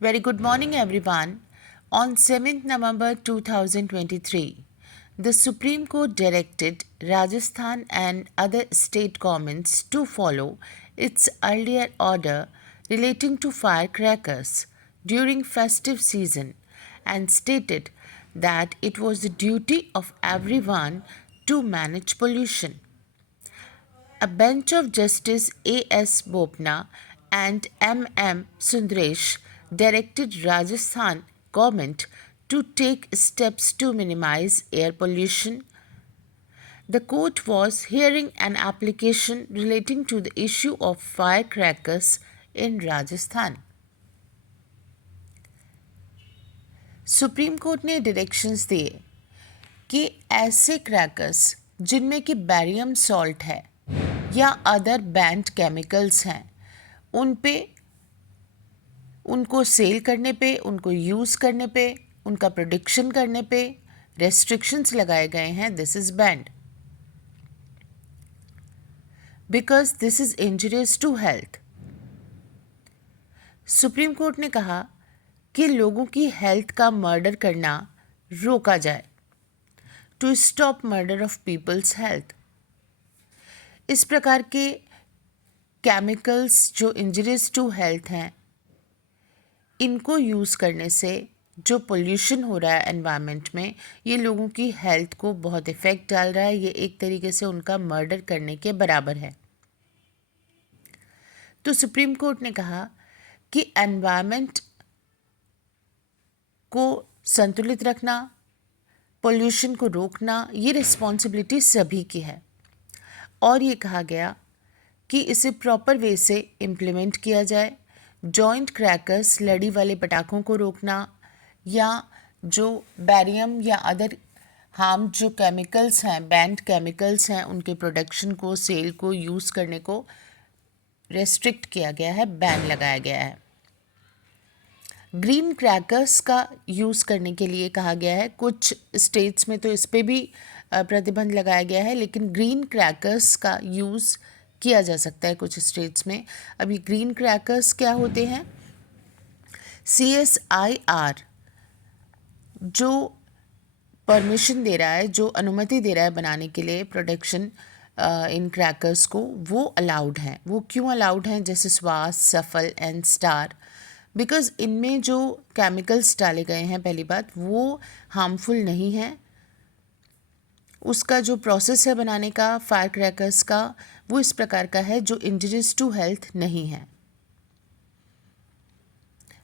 Very good morning, everyone. On 7th November 2023, the Supreme Court directed Rajasthan and other state governments to follow its earlier order relating to firecrackers during festive season and stated that it was the duty of everyone to manage pollution. A bench of Justice A.S. Bopna and M.M. Sundaresh directed Rajasthan government to take steps to minimize air pollution. The court was hearing an application relating to the issue of firecrackers in Rajasthan. Supreme Court ने directions दिए कि ऐसे crackers जिनमें कि barium salt है या other band chemicals हैं उन पे उनको सेल करने पे, उनको यूज़ करने पे, उनका प्रोडक्शन करने पे रेस्ट्रिक्शंस लगाए गए हैं. This is banned because this is injurious to health. Supreme Court ने कहा कि लोगों की हेल्थ का मर्डर करना रोका जाए, to stop murder of people's health. इस प्रकार के केमिकल्स जो इंजurious टू हेल्थ हैं, इनको यूज़ करने से जो पोल्यूशन हो रहा है एनवायरनमेंट में, ये लोगों की हेल्थ को बहुत इफ़ेक्ट डाल रहा है. ये एक तरीके से उनका मर्डर करने के बराबर है. तो सुप्रीम कोर्ट ने कहा कि एनवायरनमेंट को संतुलित रखना, पोल्यूशन को रोकना, ये रिस्पॉन्सिबिलिटी सभी की है. और ये कहा गया कि इसे प्रॉपर वे से इम्प्लीमेंट किया जाए. जॉइंट क्रैकर्स, लड़ी वाले पटाखों को रोकना, या जो बैरियम या अदर हार्म जो केमिकल्स हैं, बैंड केमिकल्स हैं, उनके प्रोडक्शन को, सेल को, यूज़ करने को रेस्ट्रिक्ट किया गया है, बैन लगाया गया है. ग्रीन क्रैकर्स का यूज़ करने के लिए कहा गया है. कुछ स्टेट्स में तो इस पे भी प्रतिबंध लगाया गया है, लेकिन ग्रीन क्रैकर्स का यूज़ किया जा सकता है कुछ स्टेट्स में. अभी ग्रीन क्रैकर्स क्या होते हैं? CSIR जो परमिशन दे रहा है, जो अनुमति दे रहा है बनाने के लिए प्रोडक्शन इन क्रैकर्स को, वो अलाउड हैं. वो क्यों अलाउड हैं? जैसे स्वास, सफल एंड स्टार. बिकॉज इनमें जो केमिकल्स डाले गए हैं, पहली बात वो हार्मफुल नहीं है. उसका जो प्रोसेस है बनाने का फायर क्रैकर्स का, वो इस प्रकार का है जो इंजurious टू हेल्थ नहीं है.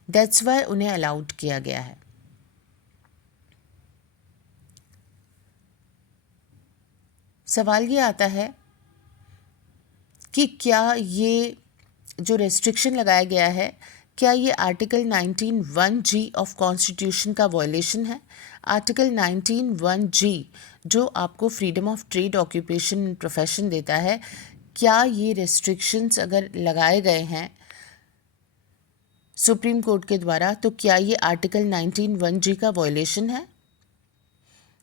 दैट्स वाई उन्हें अलाउड किया गया है. सवाल ये आता है कि क्या ये जो रेस्ट्रिक्शन लगाया गया है, क्या ये आर्टिकल 19(1)(g ऑफ कॉन्स्टिट्यूशन का वायलेशन है? आर्टिकल 19(1)(g जो आपको freedom of trade, occupation and profession देता है, क्या ये रेस्ट्रिक्शंस अगर लगाए गए हैं सुप्रीम कोर्ट के द्वारा, तो क्या ये आर्टिकल 19(1)(g का वायलेशन है?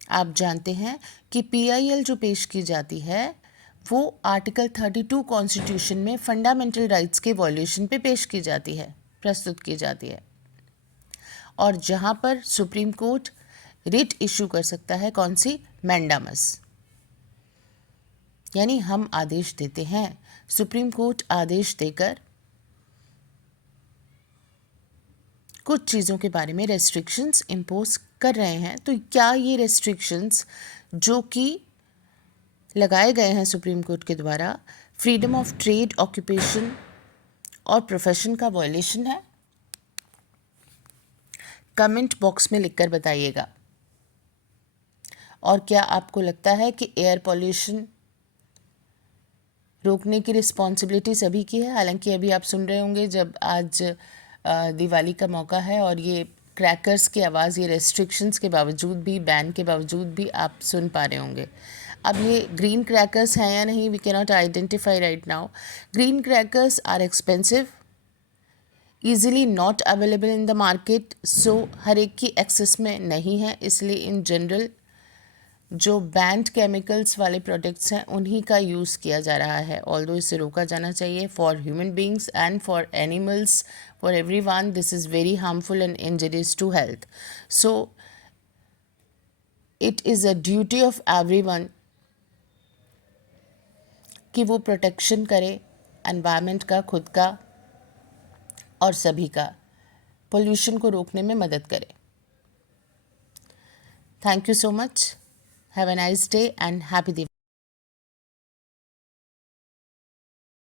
आप जानते हैं कि PIL जो पेश की जाती है वो आर्टिकल 32 कॉन्स्टिट्यूशन में फंडामेंटल राइट्स के वायलेशन पे पेश की जाती है, प्रस्तुत की जाती है. और जहाँ पर सुप्रीम कोर्ट रिट इशू कर सकता है, कौन सी? मैंडामस. यानी हम आदेश देते हैं, सुप्रीम कोर्ट आदेश देकर कुछ चीज़ों के बारे में रेस्ट्रिक्शंस इम्पोज कर रहे हैं. तो क्या ये रेस्ट्रिक्शंस जो कि लगाए गए हैं सुप्रीम कोर्ट के द्वारा, फ्रीडम ऑफ ट्रेड, ऑक्यूपेशन और प्रोफेशन का वायलेशन है? कमेंट बॉक्स में लिखकर बताइएगा. और क्या आपको लगता है कि एयर पॉल्यूशन रोकने की रिस्पॉन्सिबिलिटी सभी की है? हालांकि अभी आप सुन रहे होंगे जब आज दिवाली का मौका है और ये क्रैकर्स की आवाज़, ये रेस्ट्रिक्शंस के बावजूद भी, बैन के बावजूद भी आप सुन पा रहे होंगे. अब ये ग्रीन क्रैकर्स हैं या नहीं, we can not identify right now. Green crackers are expensive, easily not available in the market, so हर एक की एक्सेस में नहीं है, इसलिए इन जनरल जो बैंड केमिकल्स वाले प्रोडक्ट्स हैं उन्हीं का यूज़ किया जा रहा है। ऑल्दो इसे रोका जाना चाहिए for human beings and for animals, for everyone this is very harmful and injurious to health. So it is a duty of everyone कि वो प्रोटेक्शन करे एनवायरनमेंट का, खुद का और सभी का, पोल्यूशन को रोकने में मदद करे। Thank you so much, have a nice day and happy Diwali.